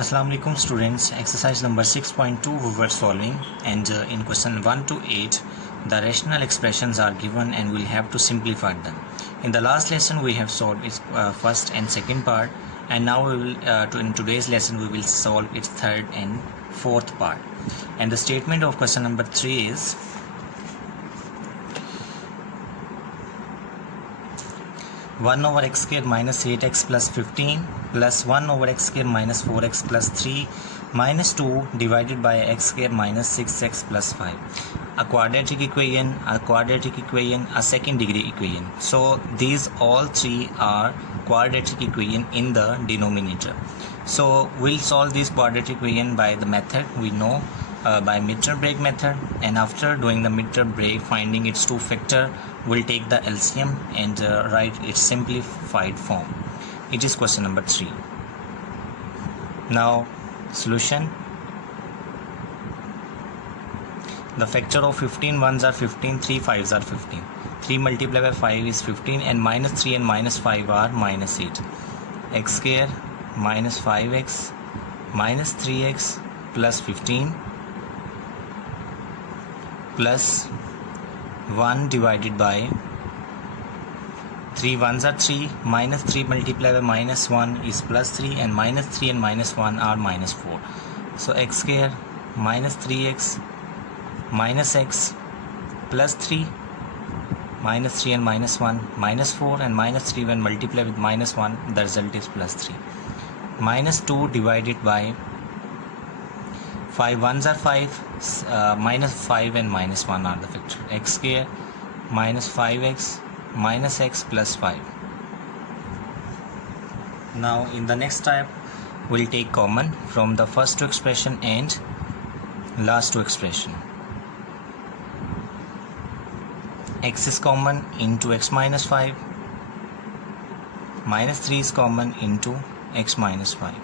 Assalamu alaikum students. Exercise number 6.2 we were solving, and in question 1 to 8 the rational expressions are given and we'll have to simplify them. In the last lesson we have solved its first and second part, and now we will in today's lesson we will solve its third and fourth part. And the statement of question number 3 is 1 over x square minus 8x plus 15 plus 1 over x square minus 4x plus 3 minus 2 divided by x square minus 6x plus 5. A quadratic equation, a second degree equation. So these all three are quadratic equation in the denominator. So we'll solve this quadratic equation by the method we know, by mid-term break method, and after doing the mid-term break, finding its two factor, we'll take the LCM and write its simplified form. It is question number 3. Now solution. The factor of 15 ones are 15, 3 5s are 15. 3 multiplied by 5 is 15, and minus 3 and minus 5 are minus 8. X square minus 5x minus 3x plus 15 plus 1 divided by 3 ones are 3, minus 3 multiplied by minus 1 is plus 3, and minus 3 and minus 1 are minus 4. So x square minus 3x minus x plus 3 minus 3 and minus 1 minus 4, and minus 3 when multiplied with minus 1 the result is plus 3. Minus 2 divided by 5 ones are 5, minus 5 and minus 1 are the factor. X square minus 5x minus x plus 5. Now in the next step we'll take common from the first two expression and last two expression. X is common into x minus 5, minus 3 is common into x minus 5,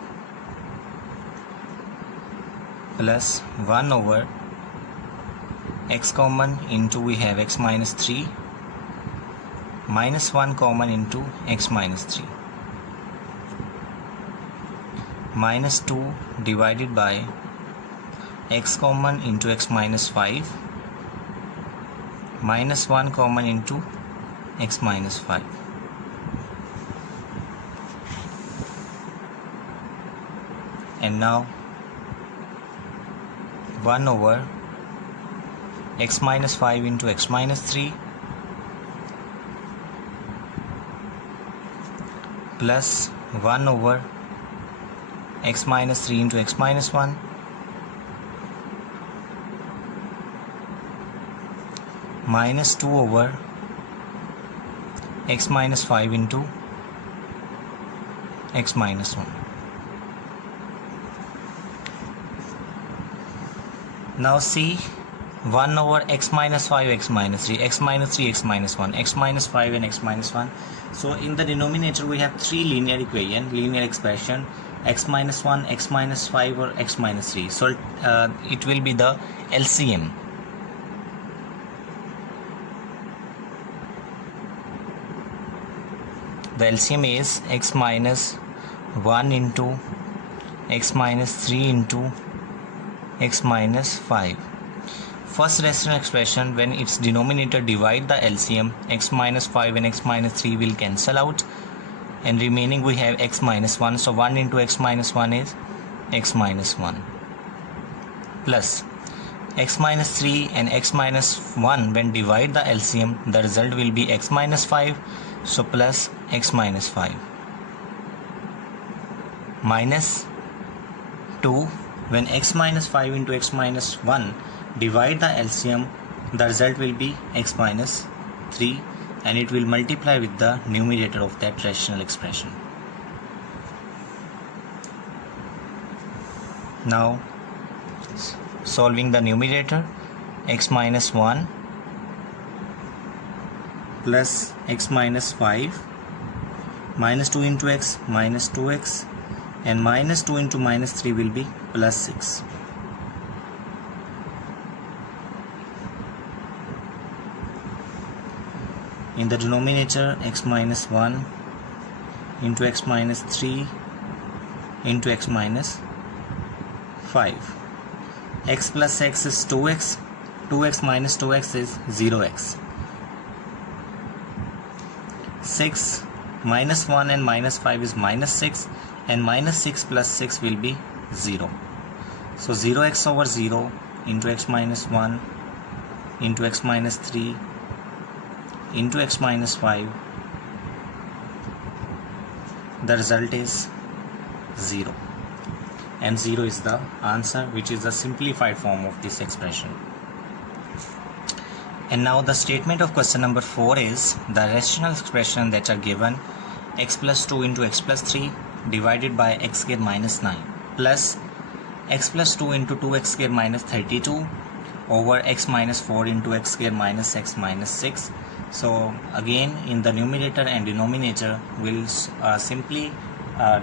plus 1 over x common into we have x minus 3, minus 1 common into x minus 3, minus 2 divided by x common into x minus 5, minus 1 common into x minus 5. And now 1 over x minus 5 into x minus 3 plus 1 over x minus 3 into x minus 1 minus 2 over x minus 5 into x minus 1. Now see 1 over x minus 5, x minus 3, x minus 3, x minus 1, x minus 5 and x minus 1. So in the denominator we have three linear equation, linear expression, x minus 1, x minus 5 or x minus 3. So it will be the LCM. The LCM is x minus 1 into x minus 3 into x minus 5. First rational expression, when its denominator divide the LCM, x minus 5 and x minus 3 will cancel out, and remaining we have x minus 1. So 1 into x minus 1 is x minus 1, plus x minus 3 and x minus 1 when divide the LCM, the result will be x minus 5. So plus x minus 5, minus 2 when x minus 5 into x minus 1 divide the LCM, the result will be x minus 3, and it will multiply with the numerator of that rational expression. Now solving the numerator, x minus 1 plus x minus 5, minus 2 into x minus 2x, and minus 2 into minus 3 will be plus 6. In the denominator, x minus 1 into x minus 3 into x minus 5. X plus x is 2x. 2x minus 2x is 0x. 6 minus 1 and minus 5 is minus 6, and minus 6 plus 6 will be 0. So 0x over 0 into x minus 1 into x minus 3 into x minus 5, the result is 0, and 0 is the answer, which is the simplified form of this expression. And now the statement of question number 4 is the rational expression that are given x plus 2 into x plus 3 divided by x square minus 9 plus x plus 2 into 2x square minus 32 over x minus 4 into x square minus x minus 6. So again, in the numerator and denominator, we'll simply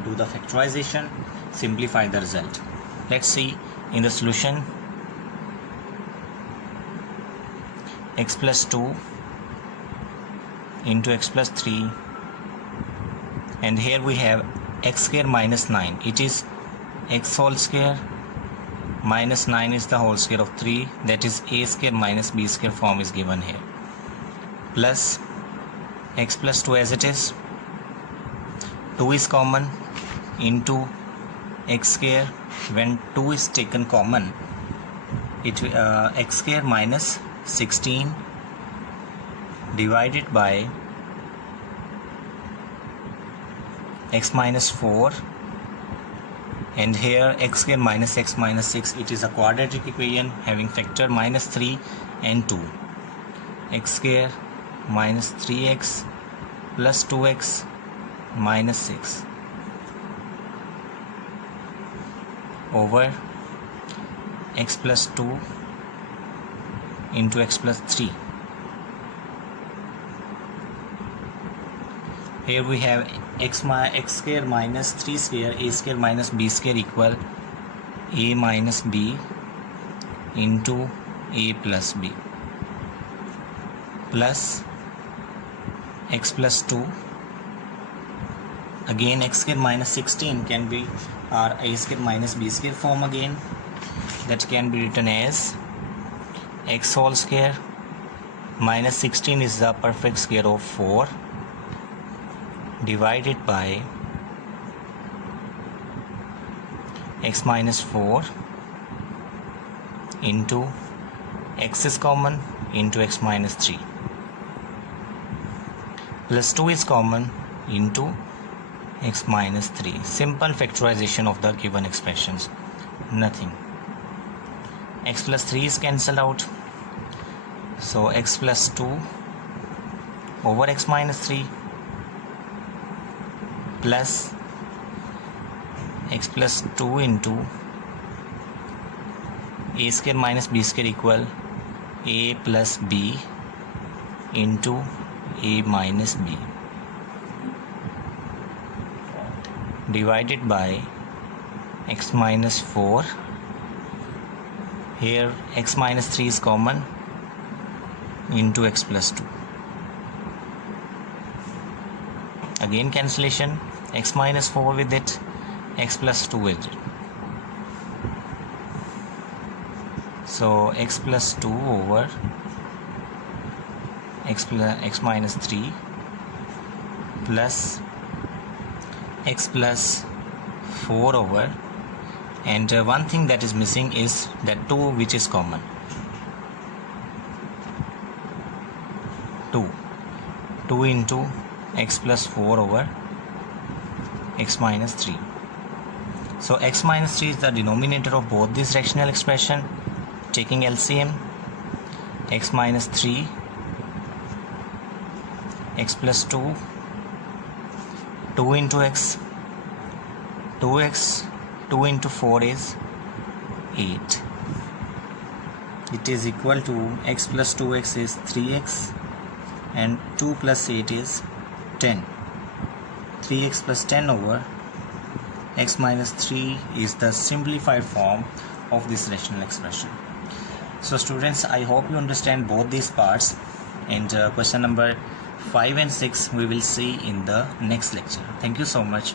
do the factorization, simplify the result. Let's see in the solution. X plus 2 into x plus 3, and here we have x square minus 9. It is x whole square minus 9 is the whole square of 3, that is a square minus b square form is given here, plus x plus 2 as it is. 2 is common into x square. When 2 is taken common, it x square minus 16 divided by x minus 4, and here x square minus x minus 6, it is a quadratic equation having factor minus 3 and 2. X square minus 3x plus 2x minus 6 over x plus 2 into x plus 3. Here we have x square minus 3 square, a square minus b square equal a minus b into a plus b, plus x plus 2. Again x square minus 16 can be our a square minus b square form again, that can be written as x whole square minus 16 is the perfect square of 4 divided by x minus 4 into x is common into x minus 3 plus 2 is common into x minus 3. Simple factorization of the given expressions, nothing. X plus 3 is cancelled out, so x plus 2 over x minus 3 plus x plus 2 into a square minus b square equal a plus b into a minus b divided by x minus 4. Here x minus 3 is common into x plus 2. Again cancellation, x minus 4 with it, x plus 2 with it. So x plus 2 over x minus 3 plus x plus 4 over, and one thing that is missing is that 2 which is common. 2 into x plus 4 over x minus 3. So x minus 3 is the denominator of both this rational expression. Taking LCM, x minus 3, x plus 2, 2 into x, 2x, 2 into 4 is 8. It is equal to x plus 2x is 3x and 2 plus 8 is 10. 3x plus 10 over x minus 3 is the simplified form of this rational expression. So students, I hope you understand both these parts, and question number 5 and 6 we will see in the next lecture. Thank you so much.